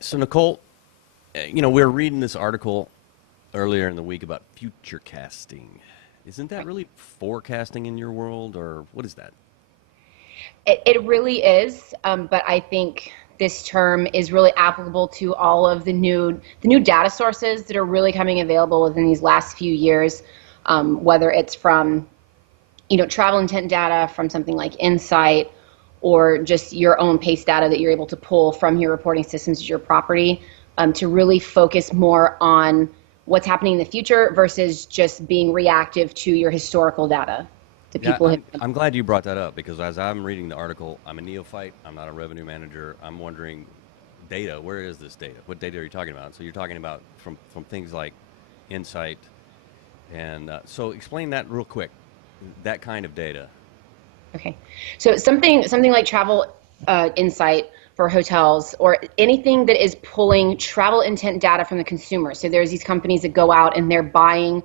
So Nicole, we were reading this article earlier in the week about future casting. Isn't that really forecasting in your world, or what is that? It really is, but I think this term is really applicable to all of the new data sources that are really coming available within these last few years, whether it's from travel intent data from something like Insight or just your own pace data that you're able to pull from your reporting systems to your property, to really focus more on what's happening in the future versus just being reactive to your historical data that Yeah, people have. I'm glad you brought that up because as I'm reading the article, I'm a neophyte. I'm not a revenue manager. I'm wondering, data. Where is this data? What data are you talking about? So you're talking about from things like Insight, and so explain that real quick. That kind of data. Okay. So something like travel insight for hotels or anything that is pulling travel intent data from the consumer. So there's these companies that go out and they're buying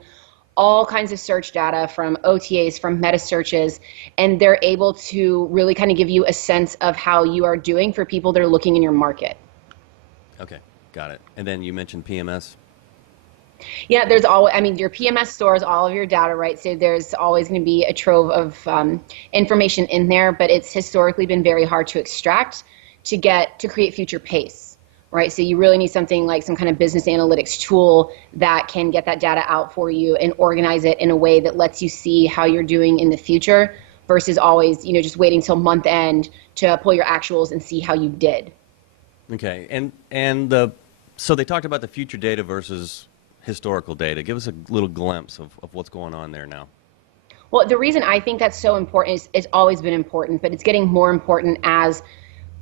all kinds of search data from OTAs, from meta searches, and they're able to really kind of give you a sense of how you are doing for people that are looking in your market. Okay, got it. And then you mentioned PMS. Yeah, there's always, I mean, your PMS stores all of your data, right? So there's always going to be a trove of information in there, but it's historically been very hard to extract to create future pace, right? So you really need something like some kind of business analytics tool that can get that data out for you and organize it in a way that lets you see how you're doing in the future versus always, just waiting till month end to pull your actuals and see how you did. Okay, and so they talked about the future data versus historical data. Give us a little glimpse of what's going on there now. Well, the reason I think that's so important is it's always been important, but it's getting more important as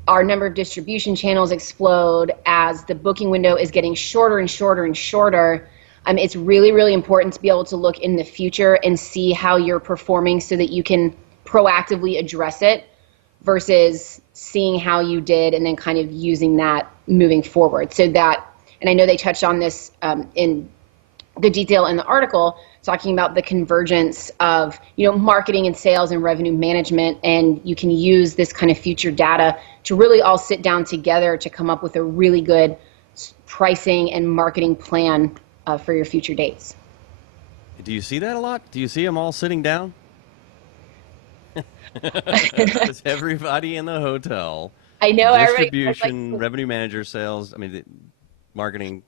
our number of distribution channels explode, as the booking window is getting shorter and shorter and shorter. It's really, really important to be able to look in the future and see how you're performing so that you can proactively address it versus seeing how you did and then kind of using that moving forward. So that, and I know they touched on this in the detail in the article, talking about the convergence of marketing and sales and revenue management, and you can use this kind of future data to really all sit down together to come up with a really good pricing and marketing plan for your future dates. Do you see that a lot? Do you see them all sitting down? Does everybody in the hotel, I know everybody like distribution, revenue manager, sales, I mean, marketing?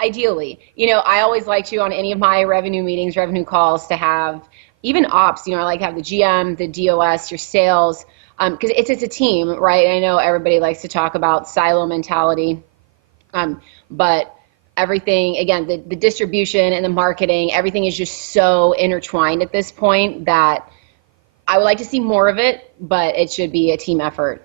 ideally, I always like to on any of my revenue meetings, revenue calls to have even ops, I like to have the GM, the DOS, your sales, because it's a team, right? I know everybody likes to talk about silo mentality, but everything, again, the distribution and the marketing, everything is just so intertwined at this point that I would like to see more of it, but it should be a team effort.